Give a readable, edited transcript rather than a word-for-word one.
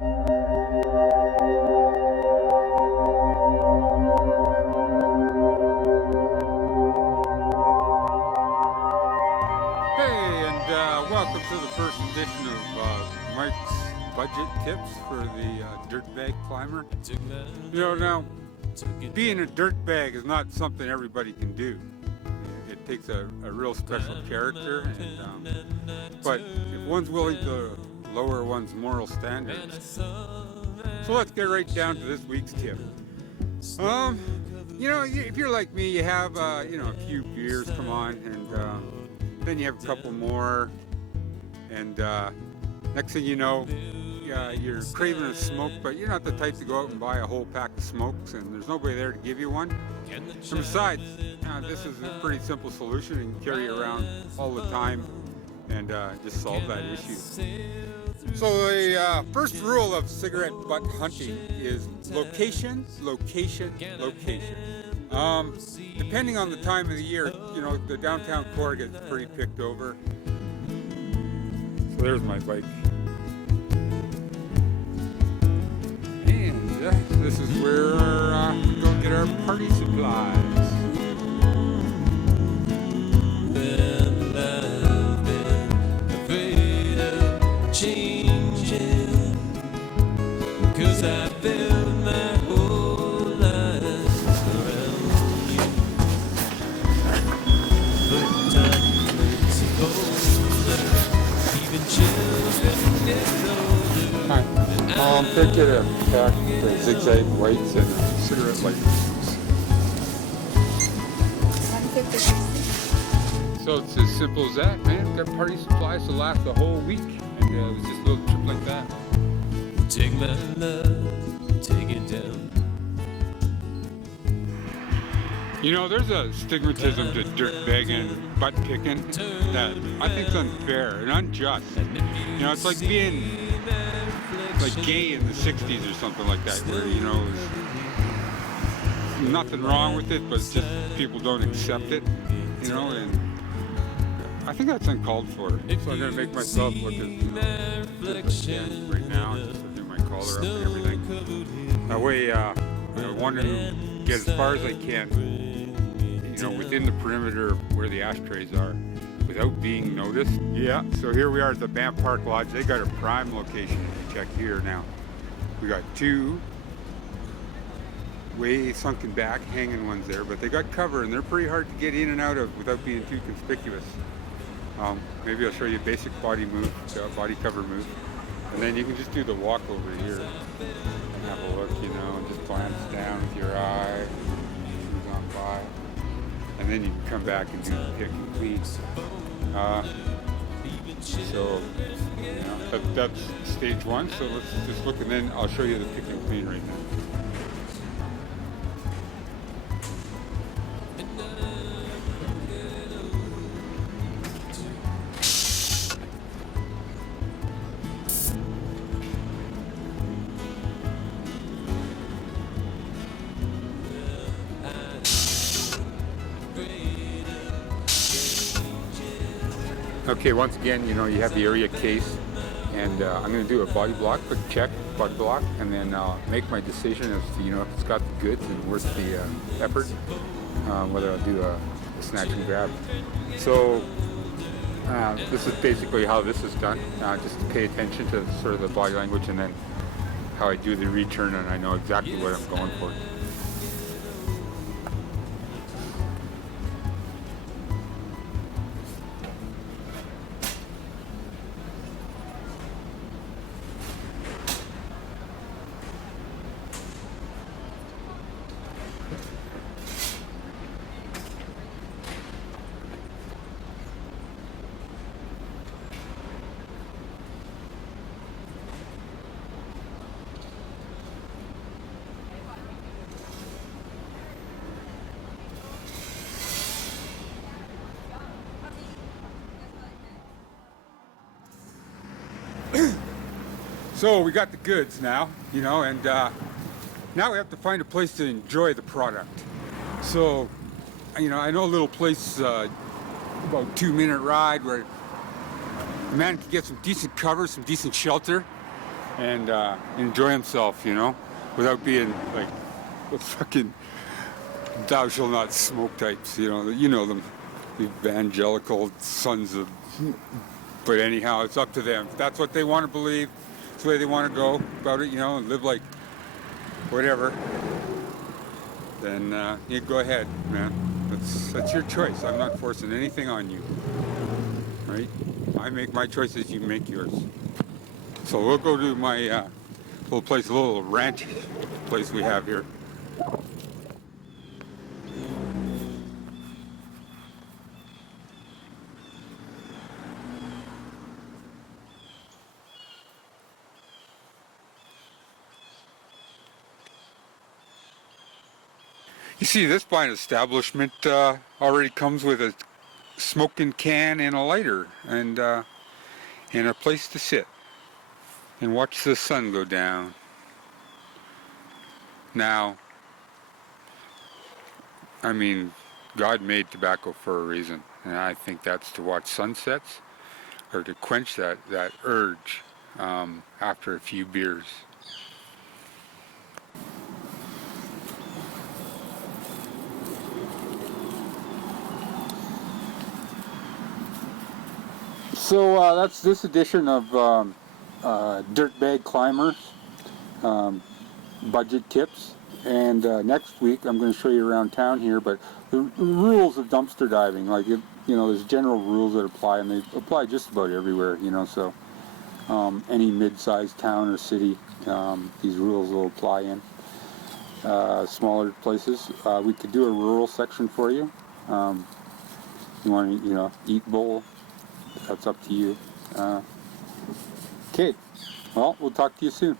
Welcome to the first edition of Mike's Budget Tips for the Dirtbag Climber. Now, being a dirtbag is not something everybody can do. It takes a real special character, but if one's willing to lower one's moral standards. So let's get right down to this week's tip. If you're like me, you have a few beers come on, and then you have a couple more, and next thing you know, you're craving a smoke, but you're not the type to go out and buy a whole pack of smokes, and there's nobody there to give you one. And besides, this is a pretty simple solution. You can carry it around all the time and just solve that issue. So the first rule of cigarette butt hunting is location, location, location. Depending on the time of the year, the downtown core gets pretty picked over. So there's my bike. And this is where we go get our party supplies. Cause I've built my whole life around you. But time makes it older. Even children get older. Hi. They get a pack of zigzag whites and a cigarette lighter. So it's as simple as that, man. Got party supplies to last the whole week. And it was just a little trip like that. Take my love, take it down. There's a stigmatism to dirtbagging and butt kicking that I think is unfair and unjust. It's like being like gay in the 60s or something like that, where, there's nothing wrong with it, but it's just people don't accept it, and I think that's uncalled for. So I'm going to make myself look as good as I can right now. Collar up and everything. That way, I want to get as far as I can, within the perimeter of where the ashtrays are, without being noticed. Yeah, so here we are at the Banff Park Lodge. They got a prime location if you check here now. We got two way sunken back hanging ones there, but they got cover and they're pretty hard to get in and out of without being too conspicuous. Maybe I'll show you a basic body cover move. And then you can just do the walk over here and have a look, and just glance down with your eye, shoes on by. And then you can come back and do the pick and clean. That's stage one. So let's just look, and then I'll show you the pick and clean right now. Okay, once again, you have the area case, and I'm going to do a body block, quick check, body block, and then make my decision as to, if it's got the goods and worth the effort, whether I'll do a snatch and grab. So this is basically how this is done. Just to pay attention to sort of the body language, and then how I do the return, and I know exactly what I'm going for. So we got the goods now, and now we have to find a place to enjoy the product. So, I know a little place, about a 2-minute ride where a man can get some decent cover, some decent shelter, and enjoy himself, you know, without being like the fucking thou shall not smoke types, you know them, evangelical sons of. But anyhow, it's up to them. If that's what they want to believe, it's the way they want to go about it, you know, and live like whatever, then you go ahead, man. That's your choice. I'm not forcing anything on you, right? I make my choices, you make yours. So we'll go to my little place, a little ranch place we have here. You see, this fine establishment already comes with a smoking can and a lighter and a place to sit and watch the sun go down. Now, I mean, God made tobacco for a reason, and I think that's to watch sunsets or to quench that urge after a few beers. So that's this edition of Dirtbag Climbers budget tips. And next week I'm going to show you around town here, but the rules of dumpster diving, like there's general rules that apply, and they apply just about everywhere, you know. So any mid-sized town or city, these rules will apply in. Smaller places, we could do a rural section for you. You want to, eat bowl, that's up to you. Okay, well, we'll talk to you soon.